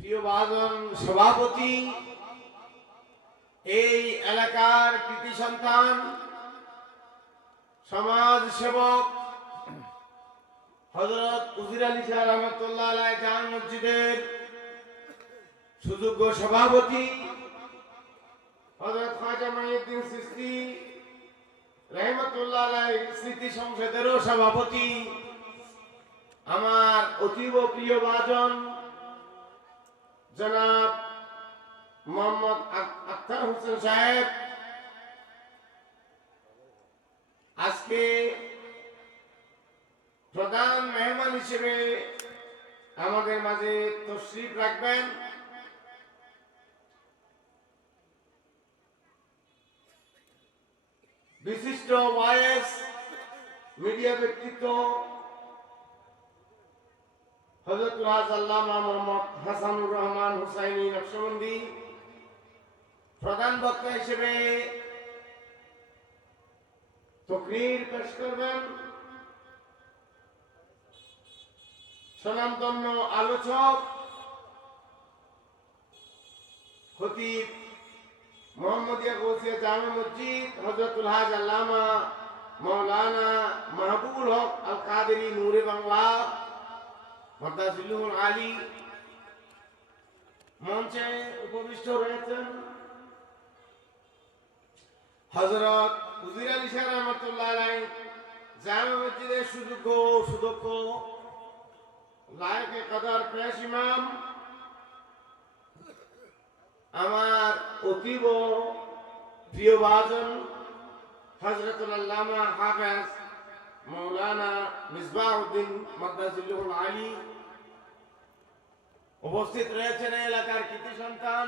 প্রিয় বাজন সভাপতি, এই এলাকার কৃতি সন্তান, সমাজ সেবক হজরত উজির আলী শাহ রহমতুল্লাহ জান মসজিদের সুযোগ্য সভাপতি হজরত খাজা মাইউদ্দিন সৃষ্টি রহমতুল্লাহ স্মৃতি সংসদেরও সভাপতি, আমার অতীব প্রিয় বাজন জনাব মোহাম্মদ আখতার হোসেন সাহেব, আজকে প্রধান মেহমান হিসেবে আমাদের মাঝে তশরিফ রাখবেন। বিশিষ্ট ওয়াইএস মিডিয়া ব্যক্তিত্ব আল্লামা মোহাম্মদ হাসানুর রহমান হুসাইনি নকশবন্দি প্রধান বক্তা হিসেবে তকরির পেশ করবেন। আলোচক খতিব মোহাম্মদিয়া গৌসিয়া জামে মসজিদ হজরতুল হাজ আল্লামা মৌলানা মাহবুবুল হক আল কাদেরি নূরে বাংলা মদাজিলুল আলী মঞ্চে উপবিষ্ট রয়েছেন হজরত উজির আলী শাহ রহমতুল্লাহ আলাই জামে মসজিদের সুযোগ্য সুদক্ষ, লায়কে কদার পেশ ইমাম, আমার অতীব প্রিয় বাজন হজরতুল আল্লামা হাফেজ মৌলানা মিসবাউদ্দিন মাদ্দাজিল্লুল আলী উপস্থিত রয়েছেন এলাকার কৃতি সন্তান?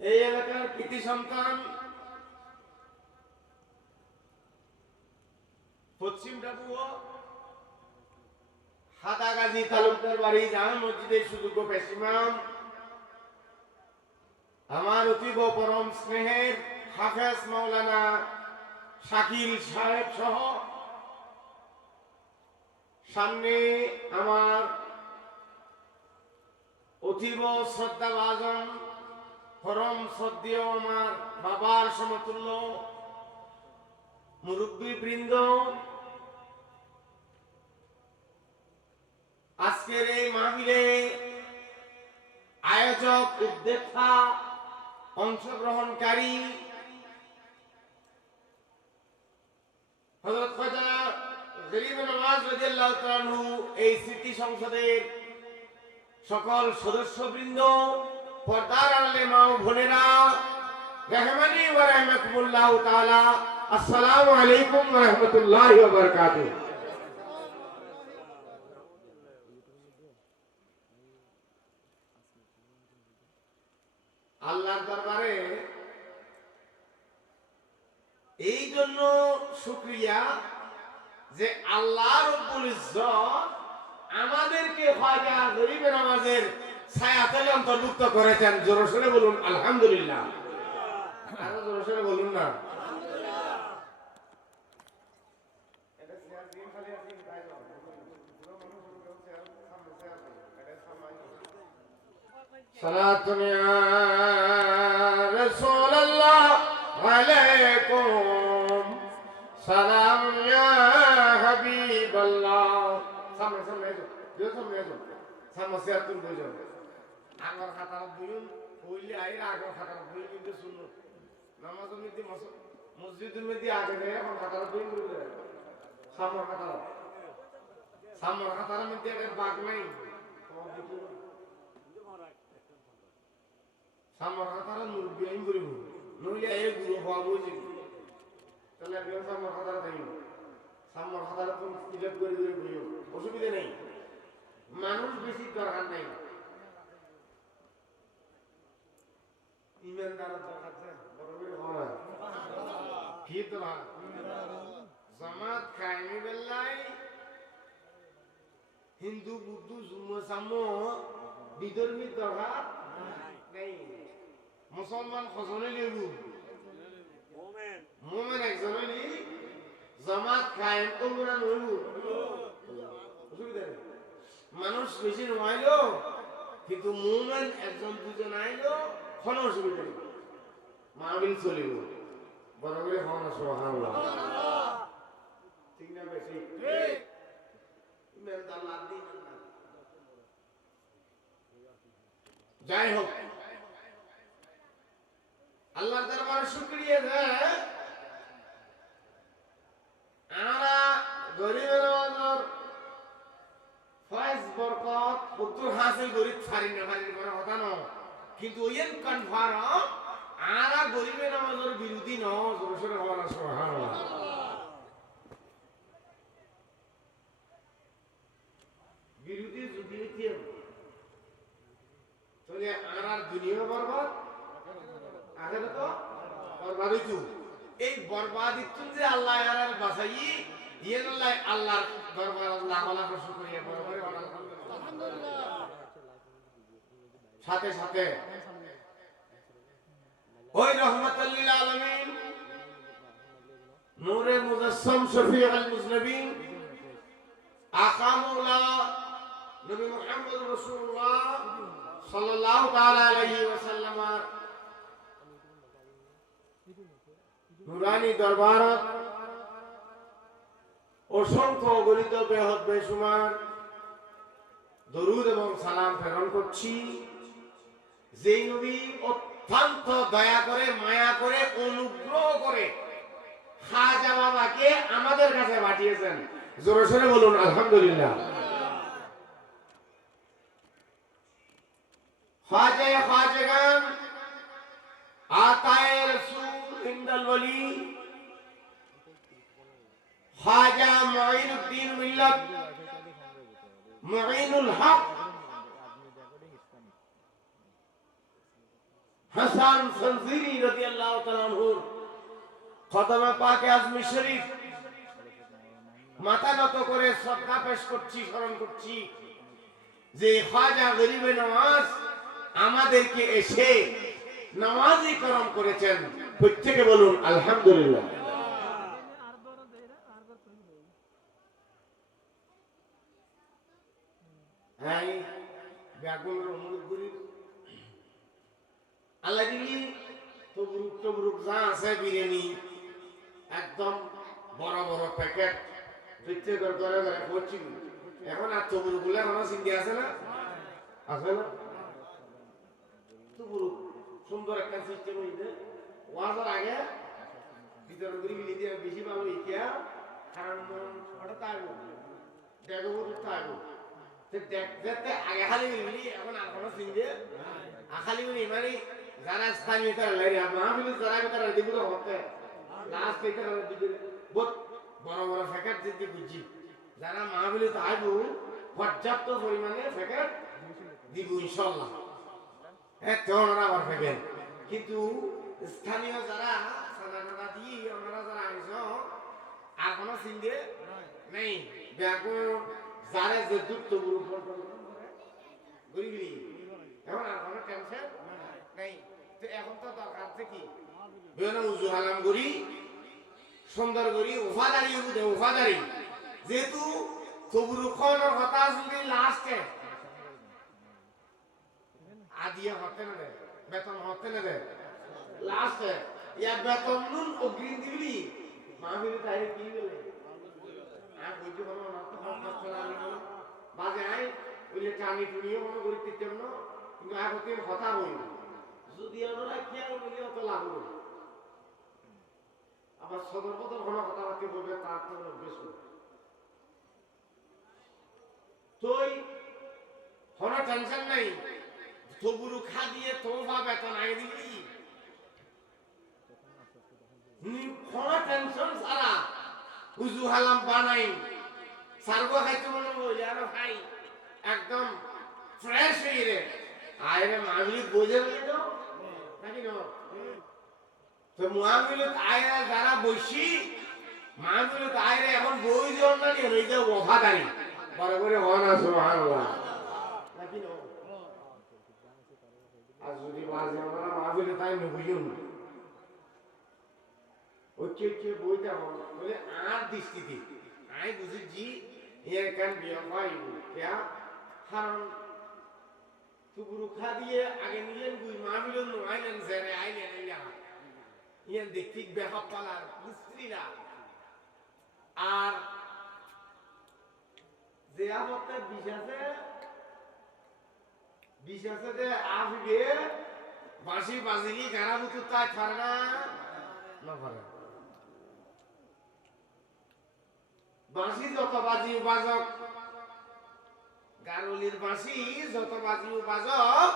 এই এলাকার কৃতি সন্তান পশ্চিম ডাবুয়া, হাতাগাজী তালুকদার বাড়ি, জামা মসজিদের সুযোগ্য পেশিমাম আমার অতীব পরম স্নেহের হাফেজ মাওলানা শাকিল সাহেব সহ সামনে আমার অতীব শ্রদ্ধা ভাজন পরম শ্রদ্ধেয় আমার বাবার সমতুল্য মুরব্বী বৃন্দ আজকের এই মাহফিলে আয়োজক, উদ্যোক্তা, অংশগ্রহণকারী হযরত খাজা গরিব নওয়াজ রাদিয়াল্লাহু তাআলা এই স্মৃতি সংসদের সকল সদস্যবৃন্দ পর্দার আড়ালে মা ও বোনেরা, রহমানি ওয়া রাহমাতুল্লাহ তাআলা, আসসালামু আলাইকুম ওয়া রাহমাতুল্লাহি ওয়া বারাকাতুহু আল্লাহর দরবারে এই জন্য শুক্রিয়া যে আল্লাহ রব্বুল ইজ্জত আমাদেরকে হয়টা গরিবের নামাজের ছায়াতলে অন্তর্ভুক্ত করেছেন। জোরে সোরে বলুন, আলহামদুলিল্লাহ। আরও জোরে সোরে বলুন না। এটা সামনে শেয়ার তুমি বুঝো আগর খাতার বুঝুন কইলে আইরা আগর খাতার বুঝুন কিন্তু শুনো। নামাজ মধ্যে মসজিদের মধ্যে আগে যায় এখন খাতার বুঝুন বুঝে সামনে খাতার। সামনে খাতার মধ্যে একটা বাঘ নাই। সামর হাতারা মুরব্বী আইন করিব। নইলে এই গুরু হওয়া বুঝি তাহলে সামর হাতারা থাকিব সামর হাতারা তুমি করে করে বুঝিও অসুবিধা নেই। মানুষ বেশি দরকার নাই। হিন্দু, বুদ্ধ বিধর্মীর দরকার নেই। মুসলমান খজনে লিবু মোমেন একজনে জামাত কায়েম করব না নইবু বেশি নমাইলো কিন্তু মুমেন একজন দুজন আইলো কোনো অসুবিধা নেই মাহবিল চলিব। বড় করে হন সুবহানাল্লাহ। ঠিক না বেশি। যাই হোক। আল্লাহ দরবারে শুকরিয়া দেয় আমরা গরিবের ফয়েজ বরকত পুত্র হাসিল গরিব ছাড়ি না পারি কোনো কথা ন কিন্তু ওইন কনফার্ম আরা গরিবের নজর বিরোধী ন জোরসোরে হওয়ার সুবহানাল্লাহ বিরোধী যদি তাহলে আরার দুনিয়া বরবাদ আগে তো বরবাদ এই বরবাদিত যে আল্লাহ আরার বাঁচাই ইয়ে আল্লাহ আল্লাহর দরবার আল্লাহ আল্লাহ শুকরিয়া বড় করে আলহামদুলিল্লাহ সাথে সাথে ওই রহমতুল্লিল আলমিন নূরে মুজাসসাম শফি আল মুজনবিন আকামুল্লাহ নবী মুহাম্মদ রাসূলুল্লাহ সাল্লাল্লাহু তাআলা আলাইহি ওয়াসাল্লামার নুরানি দরবারত অসংখ্য গণিত বেহদ বেসুমার দরুদ এবং সালাম প্রেরণ করছি। যেই নবী অত্যন্ত দয়া করে, মায়া করে, অনুগ্রহ করে বাবাকে আমাদের কাছে পাঠিয়েছেন। জোরে বলুন, আলহামদুলিল্লাহ। খাজা খাজগান আতায়ে রসুল হিন্দাল বলি। খাজা মিল্লাত। হক। হাসান রাদিয়াল্লাহু তাআলা পাকে আজমি শরীফ। মাথা নত করে শ্রদ্ধা পেশ করছি, স্মরণ করছি যে গরিবে নওয়াজ আমাদেরকে এসে নামাজি করম করেছেন। প্রত্যেকে বলুন, আলহামদুলিল্লাহ হ্যাঁ ব্যাগুনের অনুরোধ করি আল্লাহ দিবি তবরুক তবরুক যা আছে বিরিয়ানি। একদম বড় বড় প্যাকেট। বিচ্ছে করে করে করে করছি এখন আর তবরুকগুলো এখনও চিন্তা আছে না? আছে না? তবরুক, সুন্দর একটা সিস্টেম হইছে ওয়াজার আগে ভিতরে করে মিলি দিয়ে বেশি ভালো ইতিয়া কারণ ওটা তাই দেখো তাই দেখতে আগে। খালি মিলি এখন আর কোনো চিন্তা আখালি মিলি মানে যারা স্থানীয় তারা লাগে মাহফিল যারা তারা দিব হতে। লাস্ট এটা দিবে বহুত বড় বড় ফ্যাকেট দিতে বুঝি। যারা মাহফিল তাইব পর্যাপ্ত পরিমাণে ফ্যাকেট দিব ইনশাআল্লাহ হ্যাঁ তো ওনারা আবার পাবেন কিন্তু স্থানীয় যারা সাদা দিয়ে ওনারা যারা আইস আর কোনো চিন্তে নেই। যে দুঃখ গুরু গরিবি এখন আর কোনো টেনশন নেই। এখন তো দরকার আছে সুন্দর করি উদে উফাদারি যেহেতু তবুরু খনের কথা যদি লাস্টে আদিয়া হতে না বেতন হতে না লাস্টে ইয়া বেতন নুন অগ্রিম দিবি। মাহবিল তাই কি বলে আর বুঝতে পারব না মনে করি তিতেম না। কিন্তু কথা হই যদি আমরা খেয়াল মিলে অত লাভ হইব আবার সদর বদর কোনো কথাবার্তা বলবে, তার তো বেশ তুই কোনো টেনশন নাই। তবুরু খা দিয়ে তোবা বেতন আগে দিবি কোনো টেনশন সারা উজু হালাম বানাই। সারগো খাইতে মনে বলি আরে ভাই, একদম ফ্রেশ হয়ে রে। আরে মাগলি বোঝে তো তো মুআমিল আয়রা যারা বসি মাহমিল আয়রা এখন বই জন না নিয়ে রইতে ওফাদারি বড় করে হন সুবহানাল্লাহ। আর যদি বাজে আমরা মাহমিল তাই নবুঝুন হচ্ছে হচ্ছে বইটা বলে আর দৃষ্টিতে। আই বুঝেছি এর কান বিয়া পাই কারণ তুবুরু খা দিয়ে আগে নিলেন গুই মা মিলন নো আইলেন জেরে আইলেন আইলা ইয়ান দেখি বেহাপ পালার মিস্ত্রিরা আর যে আপত্তে বিষ আছে বিষ আছে যে আসবে বাঁশি বাজিলি গারা বুতু তাই পারে না না পারে বাঁশি যত বাজি বাজক গারুলির বাঁশি যত বাজি বাজক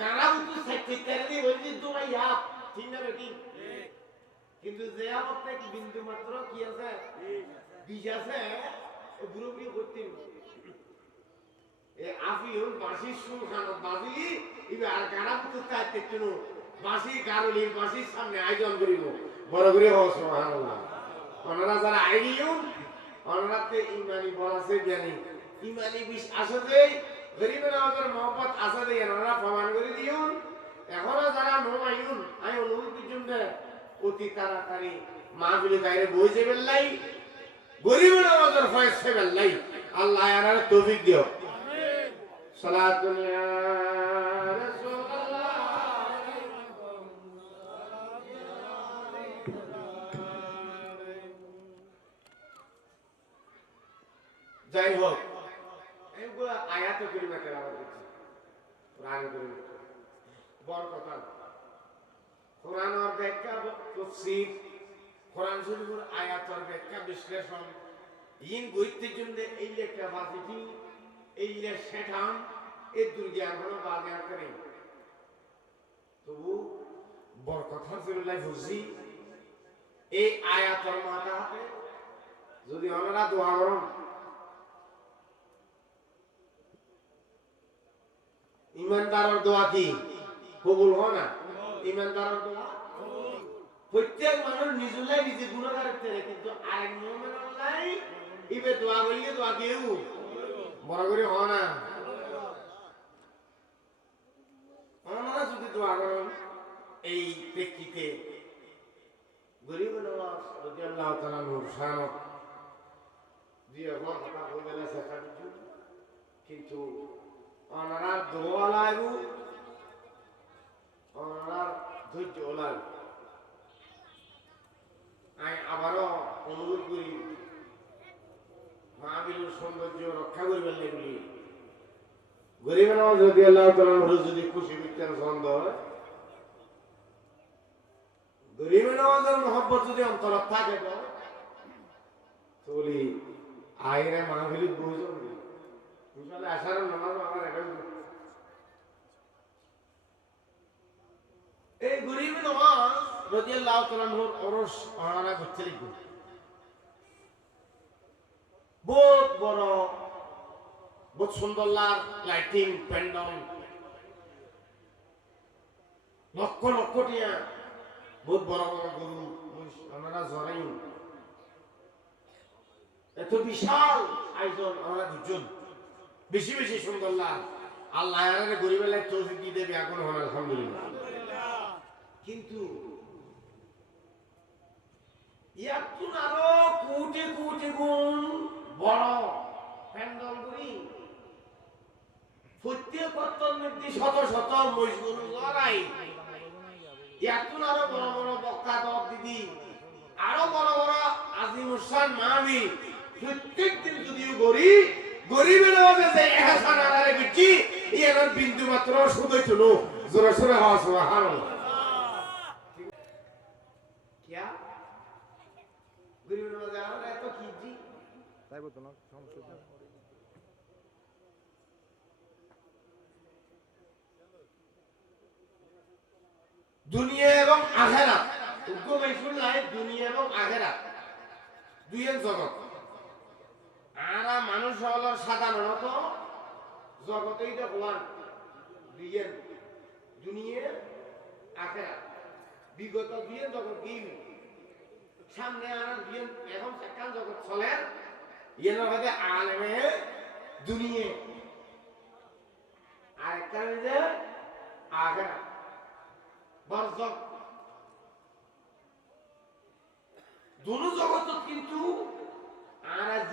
গারা বুতু সেক্রেটারি দিয়ে বলছি তোমার ইয়া ঠিক না বেটি। কিন্তু যে আপত্তে বিন্দু মাত্র কি আছে? বিষ আছে। বুড়ো বুড়ি করতে এ আফিউল বাঁশি সুর খানো বাজিলি ইবে আর গানা পুতুর তাইতে চুনো বাঁশি গারুলির বাঁশির সামনে আয়োজন করিব। বড় করে হও সুবহানাল্লাহ। ওনারা যারা আইডিয়ুন ওনারাতে ইমানি বল আছে, জ্ঞানী। ইমানি আছে যে গরিবের আমাদের মহব্বত আছে যে ওনারা প্রমাণ করে দিউন এখনও যারা নোমাইউন আমি অনুরোধ পর্যন্ত অতি তাড়াতাড়ি মাহফিলে গায়ে বই যাবেন লাই গরিবের আমাদের ফয়েছে বেল্লাই আল্লাহ আর তৌফিক দিও যাই হোক এগুলো আয়াত কোরআন কথা, কোরআন ব্যাখ্যা তাফসীর, কোরআন শরীফের আয়াতের ব্যাখ্যা বিশ্লেষণ। ইন গইতে জন্য এই ক্যাপাসিটি এই যে সেটান এই দুর্জ্ঞান হলো বাদে করে তবু বড় কথা জরুলাই বুঝি এই আয়াতের মাথা হাতে, যদি আমরা দোয়া করুন ইমানদারের দোয়া কি? কবুল হয় না? ইমানদারের দোয়া? প্রত্যেক মানুষ নিজুলাই নিজে গুণাগার করে কিন্তু আরেক মোমেন লাই ইবে দোয়া বললে দোয়া কেউ বড় করে হয় না? আমরা যদি দোয়া করেন, এই প্রেক্ষিতে গরিব নওয়াজ রাদিয়াল্লাহু তাআলা নূর শানত দিয়ে আমার কথা বলবেন সেটা কিন্তু ওনারা দোয়া লাগু ওনারা ধৈর্য লাগু আমি আবারও অনুরোধ করি মাহবিলুর সৌন্দর্য রক্ষা করবেন এগুলি। গরিব যদি আল্লাহ তালা যদি খুশি বিজ্ঞান ছন্দ হয়। গরিব নামাজের মহব্বত যদি অন্তর থাকে তো বলি আইরে মাহবিলির প্রয়োজন এই গরিব নামাজ রাদিয়াল্লাহু তাআলা নূর করতে লিখবে। বহুত বড়, বহুত লাইটিং, প্যান্ডল। লক্ষ লক্ষ টিয়া বহুত বড় বড় গরু ওনারা জড়াই এত বিশাল আয়োজন আমরা দুজন। বেশি বেশি লাগ আল্লাহ গরিবের লাগ তৌফিক দিয়ে দেবে, এখন হন আলহামদুলিল্লাহ। কিন্তু ইয়াতুন আরও কোটি কোটি গুণ বড় প্যান্ডল প্রত্যেক শত শত মজগুর লড়াই। ইয়াতুন আরও বড় বড় বক্তা দিদি, আরও বড় বড় আজিমুসান মাহবি, প্রত্যেক দিন যদিও গরি গরিবের মাঝে যে এহসান ইয়ার বিন্দু মাত্র সুদ হইছিল জোরে সুবহানাল্লাহ কিয়া? গরিবের মাঝে আমরা এত কিজি তাই বলতো না সমস্যা দুনিয়া এবং আখেরাত। নাই দুনিয়া এবং আখেরাত। দুইয়ের জগৎ। আরা মানুষ হল সাধারণত জগতেই দেখলাম দুইয়ের দুনিয়া আখেরাত বিগত দুইয়ের জগৎ কি সামনে আর দুইয়ের এখন সেখান জগৎ চলে ইয়ের মধ্যে আলেমে দুনিয়া। আর একটা যে আখেরাত বরজক দুনো জগত কিন্তু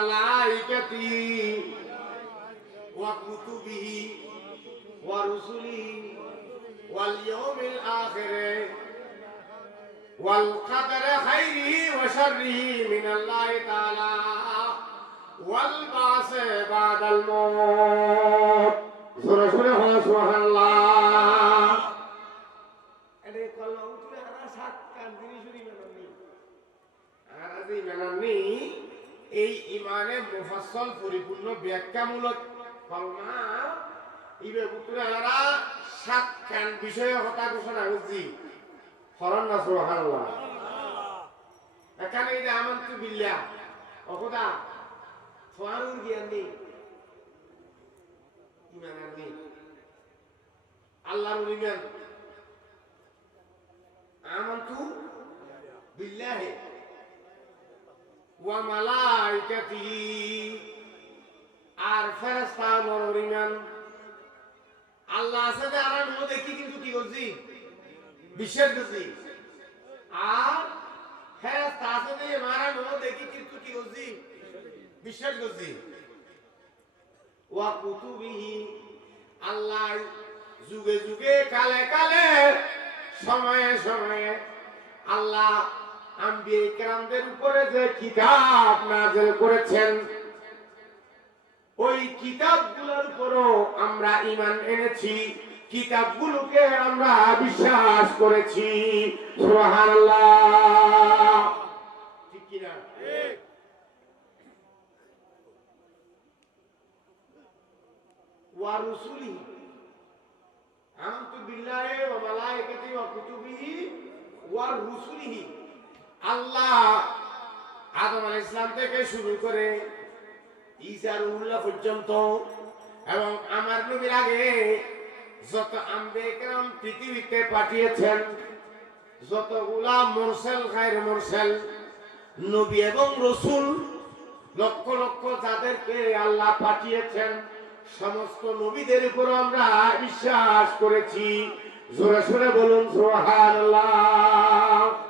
وملائكته وكتبه ورسله واليوم الآخر والقدر خيره وشره من الله تعالى والبعث بعد الموت سورة سورة سبحان الله أنا قال له أنا سات كان ديني شري منني أنا دي منني এই ইমানে মুফাসল পরিপূর্ণ ব্যাখ্যামূলক। কলমা ইবে পুত্রে সাত কান বিষয়ে কথা ঘোষণা করছি। ফরন না, সুবহানাল্লাহ। এখানে এটা আমন্তু বিল্লা অখুদা ফরন জ্ঞান নেই, ইমান আর নেই। আল্লাহর ইমান। আমন্তু বিল্লাহে। ওয়া মালাইকাতিহি, আর ফেরেশতা নররিমান আল্লাহ আছে যে আর আমি দেখি কিন্তু কি করছি? বিশ্বের কাছে আর ফেরেশতা আছে যে মারা আমি দেখি কিন্তু কি করছি? বিশ্বের কাছে ওয়া কুতুবিহি, আল্লাহ যুগে যুগে, কালে কালে, সময়ে সময়ে আল্লাহ আম্বিয়ে উপরে যে কিতাব নাযিল করেছেন, ওই কিতাবগুলোর উপরও আমরা এনেছি, কিতাবগুলোকে আমরা বিশ্বাস করেছি। ঠিক কি না ওয়া রুসুলিহি। আমন্তু বিল্লাহি ওয়া ওয়া কুতুবিহি ওয়া আল্লাহ আদম আলাইহিস সালাম থেকে শুরু করে ঈসা রুহুল্লাহ পর্যন্ত এবং আমার নবীর আগে যত আম্বে কেরাম পৃথিবীতে পাঠিয়েছেন, যত যতগুলা মুরসাল, খায়ের মুরসাল, নবী এবং রসুল, লক্ষ লক্ষ যাদেরকে আল্লাহ পাঠিয়েছেন, সমস্ত নবীদের উপর আমরা বিশ্বাস করেছি। জোরে সোরে বলুন, সুবহানাল্লাহ।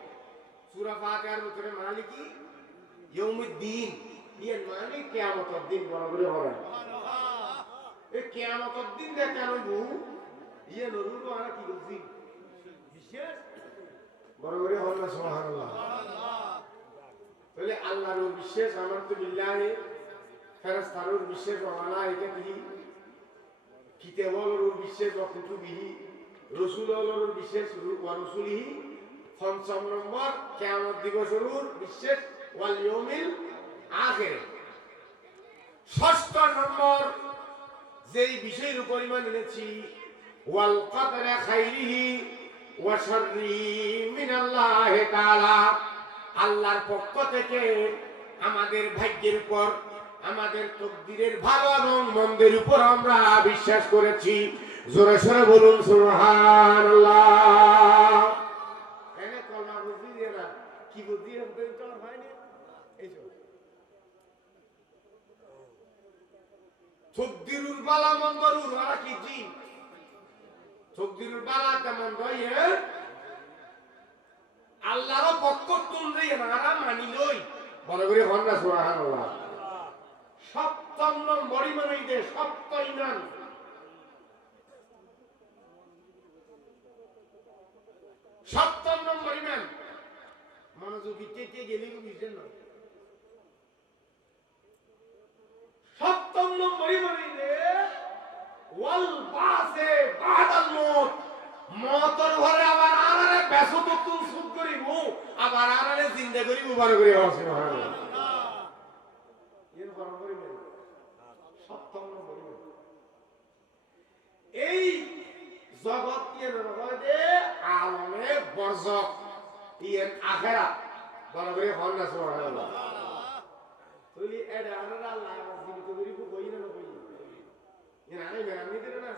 সূরা ফাতিহার ভিতরে মানে কি? ইয়ৌমুদ্দিন ইয়ে মানে কিয়ামতের দিন বরাবরই হবে। এই কিয়ামতের দিন দেখে আনব ইয়ে নরুর আর কি? করছি বিশেষ? বরাবরই হবে না সুবহানাল্লাহ। তাহলে আল্লাহর বিশেষ আমার তো বিল্লাহে ফেরেশতারুর বিশেষ মালাইকাতিহি কিতাবুর বিশেষ ওয়া কুতুবিহি। রসুলের বিশেষ ওয়া রসুলিহি। পঞ্চম নম্বর, কিয়ামত দিবসের বিশেষ ওয়াল ইয়ৌমিল আখির ষষ্ঠ নম্বর, যেই বিষয়ের উপর ইমান এনেছি, ওয়াল কদরে খাইরিহি ওয়া শাররিহি তাআলা। আল্লাহর পক্ষ থেকে আমাদের ভাগ্যের উপর, আমাদের তকদিরের ভালো এবং মন্দের উপর আমরা বিশ্বাস করেছি। জোরে সোরে বলুন, সুবহানাল্লাহ এনে কলমা বুঝি দিয়ে না কি বুঝি হবে তো আর হয় না এইসব তকদিরুল বালা মন্দরুর ওরা কি জি তকদিরুল বালা কেমন ইয়ে? আল্লাহর পক্ষ তুলরে এনারা মানিলই বলে করে হন না, সুবহানাল্লাহ। সপ্তম নম্বর ইমান যে সপ্ত ইমান। সপ্তম নম্বর ইমান। মনোযোগী চেতে গেলে করে হন না সুবহানাল্লাহ হ্যাঁ। তুই এটা আমরা আল্লাহ কিন্তু কই না কই এর আমি মেরামি না।